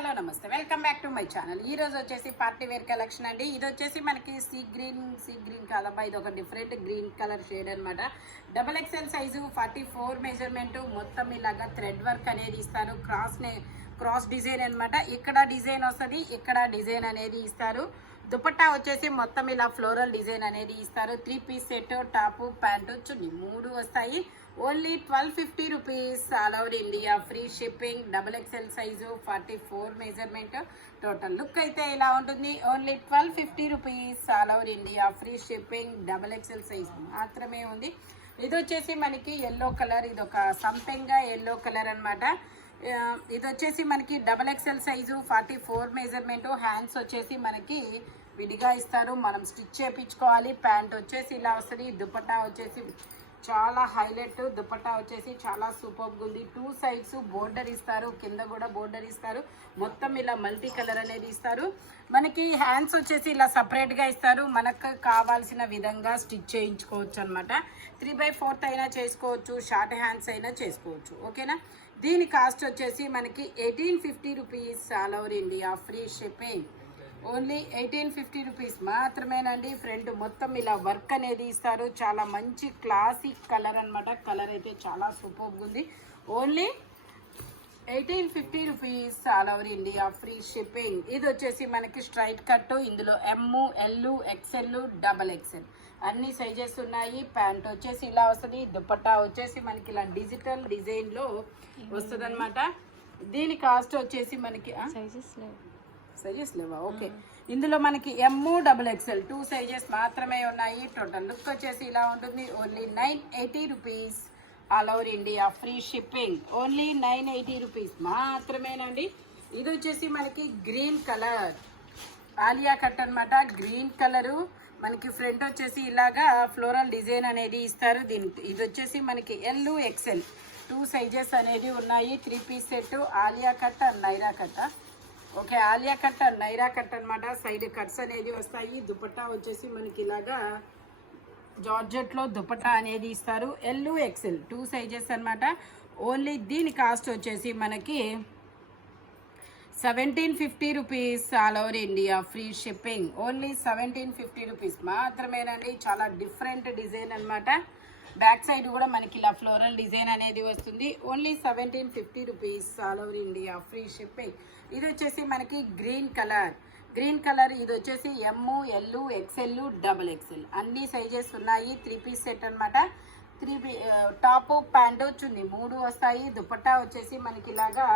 Hello నమస్తే, welcome back to my channel. ఈ రోజు వచ్చేసి పార్టీ వేర్ కలెక్షన్ అండి. ఇది వచ్చేసి మనకి సీ గ్రీన్ కాదబ్బా, ఇది ఒక డిఫరెంట్ గ్రీన్ కలర్ షేడ్ అనమాట. XXL size 44 measurement. మొత్తం ఇలాగా థ్రెడ్ వర్క్ అనేది ఇస్తారు. క్రాస్ డిజైన్ అనమాట. ఇక్కడ డిజైన్ వస్తుంది, ఇక్కడ డిజైన్ అనేది ఇస్తారు. దుపట్టా వచ్చేసి మొత్తం ఇలా ఫ్లోరల్ డిజైన్ అనేది ఇస్తారు. 3 piece set, top, pant, chunni 3 వస్తాయి. Only 1250 rupees. All over India free shipping. XXL size 44 measurement. Total look అయితే ఇలా ఉంటుంది. Only 1250 rupees. All over India free shipping. XXL size మాత్రమే ఉంది. ఇది వచ్చేసి మనకి ఎల్లో కలర్, ఇది ఒక సంపెంగా ఎల్లో కలర్ అనమాట. ఇది వచ్చేసి మనకి XXL సైజు 44 మెజర్మెంట్. హ్యాండ్స్ వచ్చేసి మనకి విడిగా ఇస్తారు, మనం స్టిచ్ చేయించుకోవాలి. ప్యాంట్ వచ్చేసి ఇలా వస్తుంది. దుపట్టా వచ్చేసి చాలా హైలైట్. దుపట్టా వచ్చేసి చాలా సూపర్గా ఉంది. 2 సైడ్స్ బోర్డర్ ఇస్తారు, కింద కూడా బోర్డర్ ఇస్తారు. మొత్తం ఇలా మల్టీ కలర్ అనేది ఇస్తారు. మనకి హ్యాండ్స్ వచ్చేసి ఇలా సపరేట్గా ఇస్తారు. మనకు కావాల్సిన విధంగా స్టిచ్ చేయించుకోవచ్చు అనమాట. 3/4 అయినా చేసుకోవచ్చు, షార్ట్ హ్యాండ్స్ అయినా చేసుకోవచ్చు. ఓకేనా. దీని కాస్ట్ వచ్చేసి మనకి 1850 rupees. All over India free shipping. Only 1850 rupees మాత్రమేనండి. ఫ్రంట్ మొత్తం ఇలా వర్క్ అనేది ఇస్తారు. చాలా మంచి క్లాసిక్ కలర్ అనమాట. కలర్ అయితే చాలా సూపర్గా ఉంది. Only 1850 rupees. All over India free shipping. ఇది వచ్చేసి మనకి స్ట్రైట్ కట్. ఇందులో M, L, XL, XXL అన్ని సైజెస్ ఉన్నాయి. ప్యాంట్ వచ్చేసి ఇలా వస్తుంది. దుపట్టా వచ్చేసి మనకి ఇలా డిజిటల్ డిజైన్లో వస్తుంది అనమాట. దీని కాస్ట్ వచ్చేసి మనకి సైజెస్ లేవా? ఓకే. ఇందులో మనకి M, XXL 2 సైజెస్ మాత్రమే ఉన్నాయి. టోటల్ లుక్ వచ్చేసి ఇలా ఉంటుంది. Only 980 rupees. All over India free shipping. Only 980 rupees మాత్రమేనండి. ఇది వచ్చేసి మనకి గ్రీన్ కలర్ ఆలియా కట్ అనమాట. గ్రీన్ కలరు మనకి ఫ్రంట్ వచ్చేసి ఇలాగా ఫ్లోరల్ డిజైన్ అనేది ఇస్తారు. దీనికి ఇది వచ్చేసి మనకి L, XL 2 సైజెస్ అనేది ఉన్నాయి. 3 piece set. Alia cut and Naira cut. Okay, Alia cut and Naira cut అనమాట. సైడ్ కట్స్ అనేది వస్తాయి. దుపట్టా వచ్చేసి మనకి ఇలాగా జార్జెట్లో దుపట్టా అనేది ఇస్తారు. L, XL 2 సైజెస్ అనమాట. ఓన్లీ దీని కాస్ట్ వచ్చేసి మనకి 1750 rupees. All over India free shipping. Only 1750 rupees మాత్రమేనండి. చాలా డిఫరెంట్ డిజైన్ అనమాట. బ్యాక్ సైడ్ కూడా మనకి ఇలా ఫ్లోరల్ డిజైన్ అనేది వస్తుంది. Only 1750 rupees. All over India free shipping. ఇది వచ్చేసి మనకి గ్రీన్ కలర్. ఇది వచ్చేసి M, L, XL, XXL అన్ని సైజెస్ ఉన్నాయి. 3 పీస్ సెట్ అనమాట. టాప్, ప్యాంటు, చున్నీ 3 వస్తాయి. దుపట్టా వచ్చేసి మనకి ఇలాగా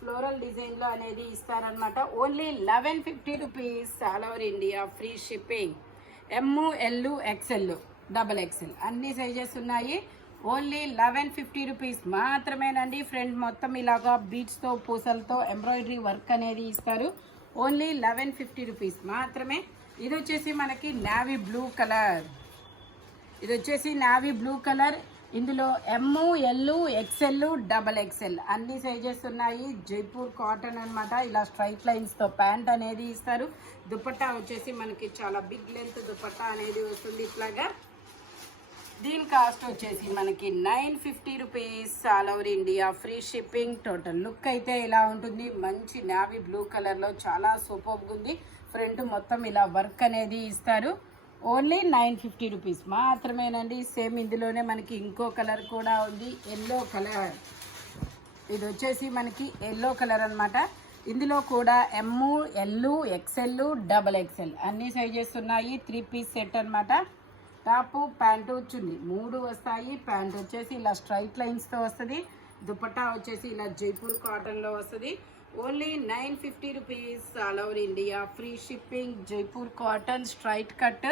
ఫ్లోరల్ డిజైన్లో అనేది ఇస్తారనమాట. Only 1150 rupees. All over India free shipping. M, L, XL, XXL అన్ని సైజెస్ ఉన్నాయి. ఓన్లీ 1150 రూపీస్ మాత్రమేనండి. ఫ్రంట్ మొత్తం ఇలాగా బీట్స్తో పూసలతో ఎంబ్రాయిడరీ వర్క్ అనేది ఇస్తారు. ఓన్లీ 1150 రూపీస్ మాత్రమే. ఇది వచ్చేసి మనకి నావీ బ్లూ కలర్. ఇందులో M, L, XL, XXL అన్ని సైజెస్ ఉన్నాయి. జైపూర్ కాటన్ అనమాట. ఇలా స్ట్రైట్ లైన్స్తో ప్యాంట్ అనేది ఇస్తారు. దుపట్టా వచ్చేసి మనకి చాలా బిగ్ లెంత్ దుపట్టా అనేది వస్తుంది ఇట్లాగా. దీని కాస్ట్ వచ్చేసి మనకి 950 rupees. All over India free shipping. Total look అయితే ఇలా ఉంటుంది. మంచి నావీ బ్లూ కలర్లో చాలా సూపర్గా ఉంది. ఫ్రంట్ మొత్తం ఇలా వర్క్ అనేది ఇస్తారు. ఓన్లీ 950 రూపీస్ మాత్రమేనండి. సేమ్ ఇందులోనే మనకి ఇంకో కలర్ కూడా ఉంది, ఎల్లో కలర్. ఇది వచ్చేసి మనకి ఎల్లో కలర్ అనమాట. ఇందులో కూడా M, L, XL, XXL అన్ని సైజెస్ ఉన్నాయి. 3 పీస్ సెట్ అనమాట. టాపు, ప్యాంటు, చున్నీ 3 వస్తాయి. ప్యాంట్ వచ్చేసి ఇలా స్ట్రైట్ లైన్స్తో వస్తుంది. దుపట్టా వచ్చేసి ఇలా జైపూర్ కాటన్లో వస్తుంది. Only 950 rupees. All over India free shipping. Jaipur cotton straight cut.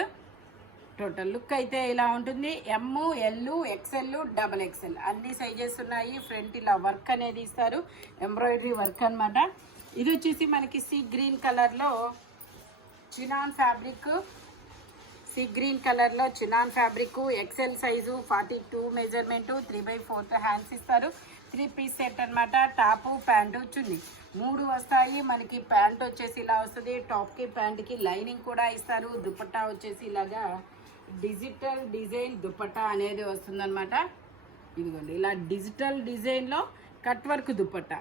Total look అయితే ఇలా ఉంటుంది. M, L, XL, XXL అన్ని సైజెస్ ఉన్నాయి. ఫ్రంట్ ఇలా వర్క్ అనేది ఇస్తారు, ఎంబ్రాయిడరీ వర్క్ అనమాట. ఇది వచ్చేసి మనకి సీ గ్రీన్ కలర్లో chinon fabric. XL size 42 measurement. 3/4 hands ఇస్తారు. 3 పీస్ సెట్ అనమాట. టాపు, ప్యాంటు, చున్నీ 3 వస్తాయి. మనకి ప్యాంట్ వచ్చేసి ఇలా వస్తుంది. టాప్కి ప్యాంట్కి లైనింగ్ కూడా ఇస్తారు. దుపట్టా వచ్చేసి ఇలాగా డిజిటల్ డిజైన్ దుపట్టా అనేది వస్తుందన్నమాట. ఇదిగోండి ఇలా డిజిటల్ డిజైన్లో cut work dupatta.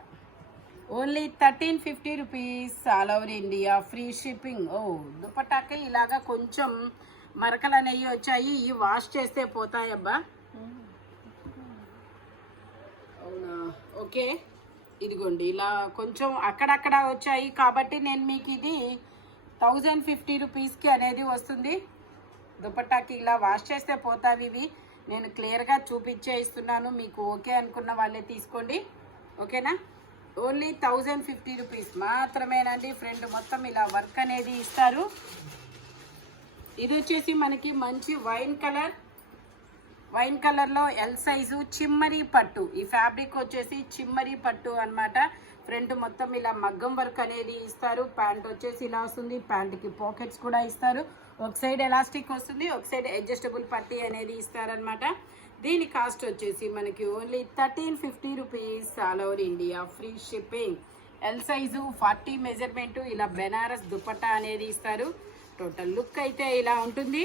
Only 1350 rupees all over India free shipping. ఓ దుపట్టాకి ఇలాగా కొంచెం మరకలు అనేవి వచ్చాయి, ఇవి వాష్ చేస్తే పోతాయబ్బా. అవునా, ఓకే. ఇదిగోండి ఇలా కొంచెం అక్కడక్కడ వచ్చాయి కాబట్టి నేను మీకు ఇది 1050 రూపీస్కి అనేది వస్తుంది. దుపట్టాకి ఇలా వాష్ చేస్తే పోతావి ఇవి. నేను క్లియర్గా చూపించే ఇస్తున్నాను, మీకు ఓకే అనుకున్న వాళ్ళే తీసుకోండి, ఓకేనా. ఓన్లీ 1050 రూపీస్ మాత్రమేనండి. ఫ్రెండ్ మొత్తం ఇలా వర్క్ అనేది ఇస్తారు. ఇది వచ్చేసి మనకి మంచి వైన్ కలర్లో ఎల్ సైజు చిమ్మరి పట్టు. ఈ ఫ్యాబ్రిక్ వచ్చేసి చిమ్మరి పట్టు అన్నమాట. ఫ్రంట్ మొత్తం ఇలా మగ్గం వర్క్ అనేది ఇస్తారు. ప్యాంట్ వచ్చేసి ఇలా వస్తుంది, ప్యాంట్కి పాకెట్స్ కూడా ఇస్తారు. ఒక సైడ్ ఎలాస్టిక్ వస్తుంది, ఒక సైడ్ అడ్జస్టబుల్ పట్టీ అనేది ఇస్తారనమాట. దీని కాస్ట్ వచ్చేసి మనకి only 1350 rupees all over India free shipping. L size 40 measurement ఇలా బెనారస్ దుపట్టా అనేది ఇస్తారు. టోటల్ లుక్ అయితే ఇలా ఉంటుంది.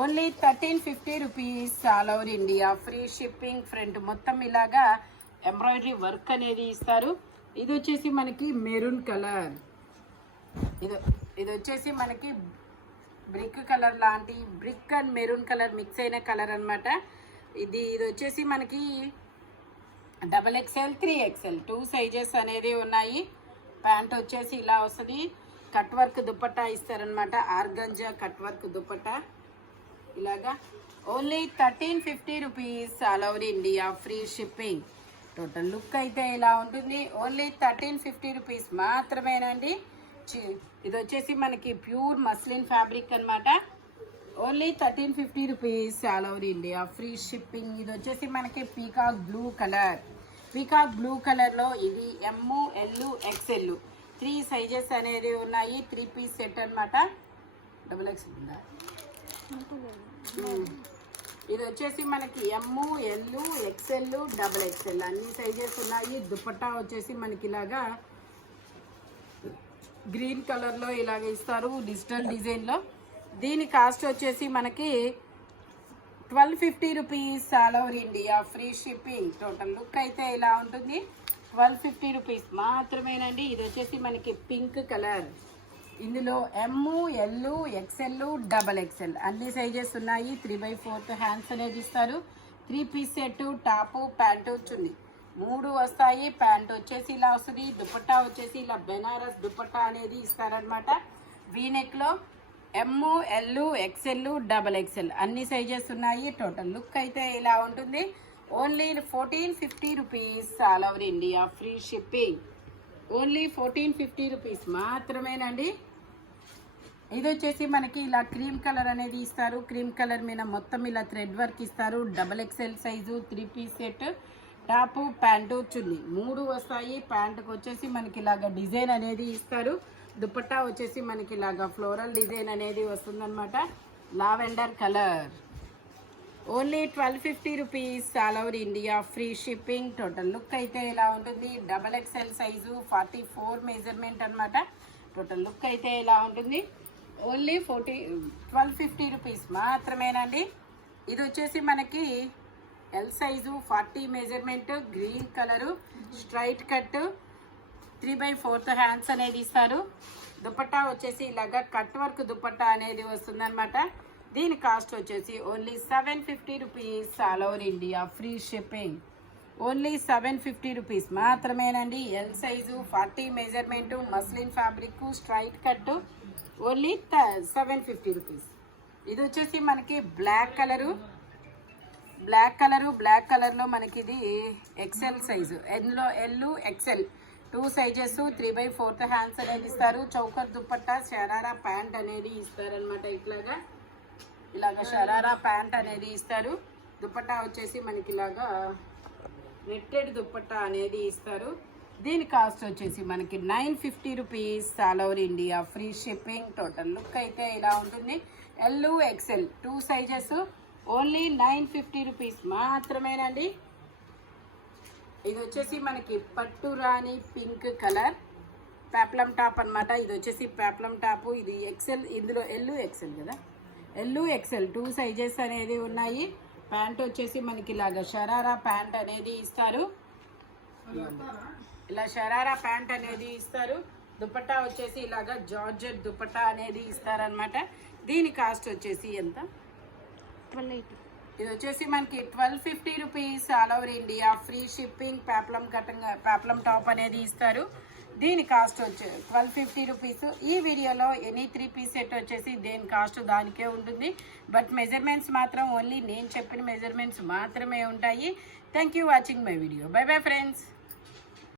Only 1350 rupees all over India free shipping. Front మొత్తం ఇలాగా ఎంబ్రాయిడరీ వర్క్ అనేది ఇస్తారు. ఇది వచ్చేసి మనకి మెరూన్ కలర్, ఇది వచ్చేసి మనకి బ్రిక్ కలర్ లాంటి, brick and maroon colour mix అయిన కలర్ అనమాట. ఇది వచ్చేసి మనకి XXL 3XL 2 సైజెస్ అనేది ఉన్నాయి. ప్యాంట్ వచ్చేసి ఇలా వస్తుంది. కట్ వర్క్ దుపట్టా ఇస్తారనమాట, ఆర్గంజా కట్ వర్క్ దుపట్టా ఇలాగా. Only 1350 rupees all over India free shipping. Total look అయితే ఇలా ఉంటుంది. ఓన్లీ 1350 రూపీస్ మాత్రమేనండి. ఇది వచ్చేసి మనకి ప్యూర్ మస్లిన్ ఫ్యాబ్రిక్ అనమాట. Only 1350 rupees all over India free shipping. ఇది వచ్చేసి మనకి పీకాక్ బ్లూ కలర్లో ఇది ML XL 3 సైజెస్ అనేది ఉన్నాయి. 3 పీస్ సెట్ అనమాట. XXL ఉందా? ఇది వచ్చేసి మనకి ML XL XXL అన్ని సైజెస్ ఉన్నాయి. దుపట్టా వచ్చేసి మనకి ఇలాగా గ్రీన్ కలర్లో ఇలాగ ఇస్తారు డిజిటల్ డిజైన్లో. దీని కాస్ట్ వచ్చేసి మనకి 1250 rupees all over India free shipping. Total look అయితే ఇలా ఉంటుంది. 1250 రూపీస్ మాత్రమేనండి. ఇది వచ్చేసి మనకి పింక్ కలర్, ఇందులో ML XL XXL అన్ని సైజెస్ ఉన్నాయి. 3/4 హ్యాండ్స్ అనేది ఇస్తారు. 3 piece set, top pant chunni 3 వస్తాయి. ప్యాంట్ వచ్చేసి ఇలా వస్తుంది. దుపట్టా వచ్చేసి ఇలా బెనారస్ దుపట్టా అనేది ఇస్తారనమాట. వీనెక్లో ML XL XXL అన్ని సైజెస్ ఉన్నాయి. టోటల్ లుక్ అయితే ఇలా ఉంటుంది. Only 1450 rupees all over India free shipping. Only 1450 rupees మాత్రమేనండి. ఇది వచ్చేసి మనకి ఇలా క్రీమ్ కలర్ అనేది ఇస్తారు. క్రీమ్ కలర్ మీద మొత్తం ఇలా థ్రెడ్ వర్క్ ఇస్తారు. XXL size 3 piece set, top pant chunni 3 వస్తాయి. ప్యాంటుకు వచ్చేసి మనకి ఇలాగ డిజైన్ అనేది ఇస్తారు. దుపట్టా వచ్చేసి మనకి ఇలాగ ఫ్లోరల్ డిజైన్ అనేది వస్తుందన్నమాట. Lavender colour. Only 1250 rupees all over India free shipping. Total look అయితే ఇలా ఉంటుంది. XXL సైజు 44 మెజర్మెంట్ అనమాట. టోటల్ లుక్ అయితే ఇలా ఉంటుంది. ఓన్లీ 1250 రూపీస్ మాత్రమేనండి. ఇది వచ్చేసి మనకి L size 40 measurement, green colour, straight cut, 3/4 hands అనేది ఇస్తారు. దుపట్టా వచ్చేసి ఇలాగా కట్ వర్క్ దుపట్టా అనేది వస్తుందన్నమాట. దీని కాస్ట్ వచ్చేసి only 750 rupees all over India free shipping. Only 750 rupees మాత్రమేనండి. L size 40 measurement, muslin fabric, straight cut, only 750 rupees. ఇది వచ్చేసి మనకి బ్లాక్ కలర్లో మనకి ఇది XL సైజు, ఇందులో L XL 2 సైజెస్, 3/4 హ్యాండ్స్ అనేది ఇస్తారు. చౌకర్ దుపట్టా, షరారా ప్యాంట్ అనేది ఇస్తారనమాట. ఇలాగా షరారా ప్యాంట్ అనేది ఇస్తారు. దుపట్టా వచ్చేసి మనకి ఇలాగా నెట్టెడ్ దుపట్టా అనేది ఇస్తారు. దీని కాస్ట్ వచ్చేసి మనకి 950 rupees all over India free shipping. Total look అయితే ఇలా ఉంటుంది. L XL 2 sizes, only 950 rupees మాత్రమేనండి. ఇది వచ్చేసి మనకి పట్టు రాణి పింక్ కలర్ పేప్లం టాప్ అనమాట. ఇది వచ్చేసి పేప్లం టాపు. ఇది XL, ఇందులో L XL కదా, L XL 2 సైజెస్ అనేది ఉన్నాయి. ప్యాంట్ వచ్చేసి మనకి ఇలాగా షరారా ప్యాంట్ అనేది ఇస్తారు. ఇలా షరారా ప్యాంట్ అనేది ఇస్తారు. దుపట్టా వచ్చేసి ఇలాగా జార్జెట్ దుపట్టా అనేది ఇస్తారనమాట. దీని కాస్ట్ వచ్చేసి ఎంత? 1280. ఇది వచ్చేసి మనకి 1250 rupees. All over India free shipping. Peplum top అనేది ఇస్తారు. దీని కాస్ట్ వచ్చే 1250 రూపీస్. ఈ వీడియోలో ఎనీ 3 పీస్ సెట్ వచ్చేసి దేని కాస్ట్ దానికే ఉంటుంది. బట్ మెజర్మెంట్స్ మాత్రం ఓన్లీ నేను చెప్పిన మెజర్మెంట్స్ మాత్రమే ఉంటాయి. Thank you watching my video. By bye friends.